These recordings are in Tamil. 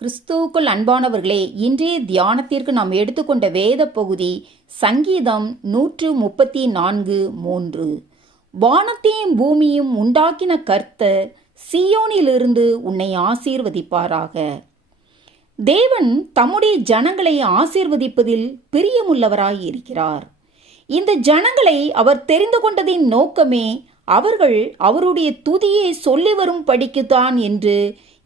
கிறிஸ்துவுக்குள் அன்பானவர்களே இன்றைய தியானத்திற்கு நாம் எடுத்துக்கொண்ட வேத பகுதி சங்கீதம் நூற்று முப்பத்தி நான்கு மூன்று. வானத்தையும் பூமியும் உண்டாக்கின கர்த்தர் சியோனிலிருந்து உன்னை ஆசீர்வதிப்பாராக. தேவன் தம்முடைய ஜனங்களை ஆசீர்வதிப்பதில் பிரியமுள்ளவராய் இருக்கிறார். இந்த ஜனங்களை அவர் தெரிந்து கொண்டதின் நோக்கமே அவர்கள் அவருடைய துதியை சொல்லி வரும் படிக்குத்தான் என்று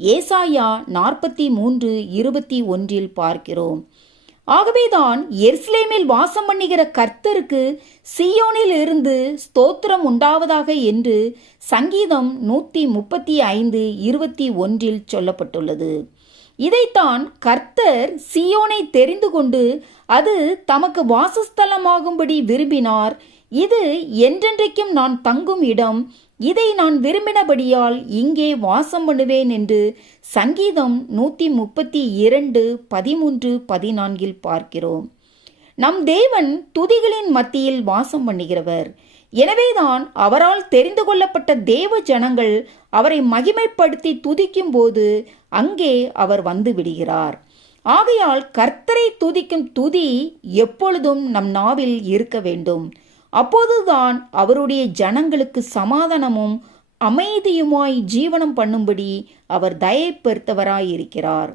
ஏசாயா நாற்பத்தி மூன்று இருபத்தி ஒன்றில் பார்க்கிறோம். ஆகவேதான் எர்ஸ்லேமில் வாசம் பண்ணுகிற கர்த்தருக்கு சியோனில் இருந்து ஸ்தோத்திரம் உண்டாவதாக என்று சங்கீதம் நூற்றி முப்பத்தி ஐந்து இருபத்தி ஒன்றில் சொல்லப்பட்டுள்ளது. இதைத்தான் கர்த்தர் சியோனை தெரிந்து கொண்டு அது தமக்கு வாசஸ்தலமாகும்படி விரும்பினார் இது என்றென்றைக்கும் நான் தங்கும் இடம். இதை நான் விரும்பினபடியால் இங்கே வாசம் பண்ணுவேன் என்று சங்கீதம் நூற்றி முப்பத்தி இரண்டு பதிமூன்று பதினான்கில் பார்க்கிறோம். நம் தேவன் துதிகளின் மத்தியில் வாசம் பண்ணுகிறவர். எனவேதான் அவரால் தெரிந்து கொள்ளப்பட்ட தேவ ஜனங்கள் அவரை மகிமைப்படுத்தி துதிக்கும் போது அங்கே அவர் வந்து விடுகிறார். ஆகையால் கர்த்தரை துதிக்கும் துதி எப்பொழுதும் நம் நாவில் இருக்க வேண்டும். அப்போதுதான் அவருடைய ஜனங்களுக்கு சமாதானமும் அமைதியுமாய் ஜீவனம் பண்ணும்படி அவர் தயப்பெருத்தவராயிருக்கிறார்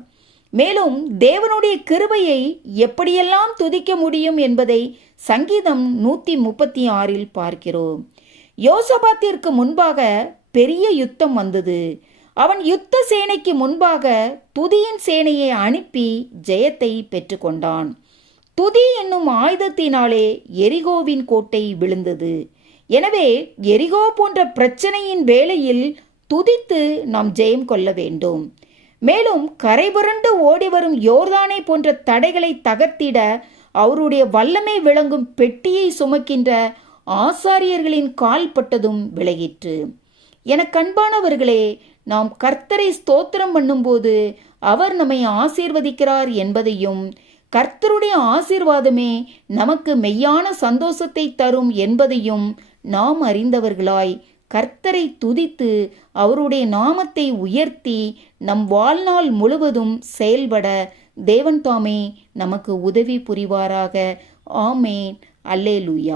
மேலும் தேவனுடைய கிருபையை எப்படியெல்லாம் துதிக்க முடியும் என்பதை சங்கீதம் நூற்றி முப்பத்தி ஆறில் பார்க்கிறோம். யோசபாத்திற்கு முன்பாக பெரிய யுத்தம் வந்தது. அவன் யுத்த சேனைக்கு முன்பாக துதியின் சேனையை அனுப்பி ஜெயத்தை பெற்றுக்கொண்டான். துதி என்னும் ஆயுதத்தினாலே எரிகோவின் கோட்டை விழுந்தது. எனவே எரிகோ போன்ற பிரச்சனையின் வேளையில் துதித்து நாம் ஜெயம் கொள்ள வேண்டும். மேலும் கரைபுரண்டு ஓடி வரும் யோர்தானை போன்ற தடைகளை தகர்த்திட அவருடைய வல்லமை விளங்கும் பெட்டியை சுமக்கின்ற ஆசாரியர்களின் கால் பட்டதும் விலகிற்று. என கண்பானவர்களே நாம் கர்த்தரை ஸ்தோத்திரம் பண்ணும்போது அவர் நம்மை ஆசீர்வதிக்கிறார் என்பதையும் கர்த்தருடைய ஆசீர்வாதமே நமக்கு மெய்யான சந்தோஷத்தை தரும் என்பதையும் நாம் அறிந்தவர்களாய் கர்த்தரை துதித்து அவருடைய நாமத்தை உயர்த்தி நம் வாழ்நாள் முழுவதும் செயல்பட தேவன் தாமே நமக்கு உதவி புரிவாராக. ஆமேன். அல்லேலூயா.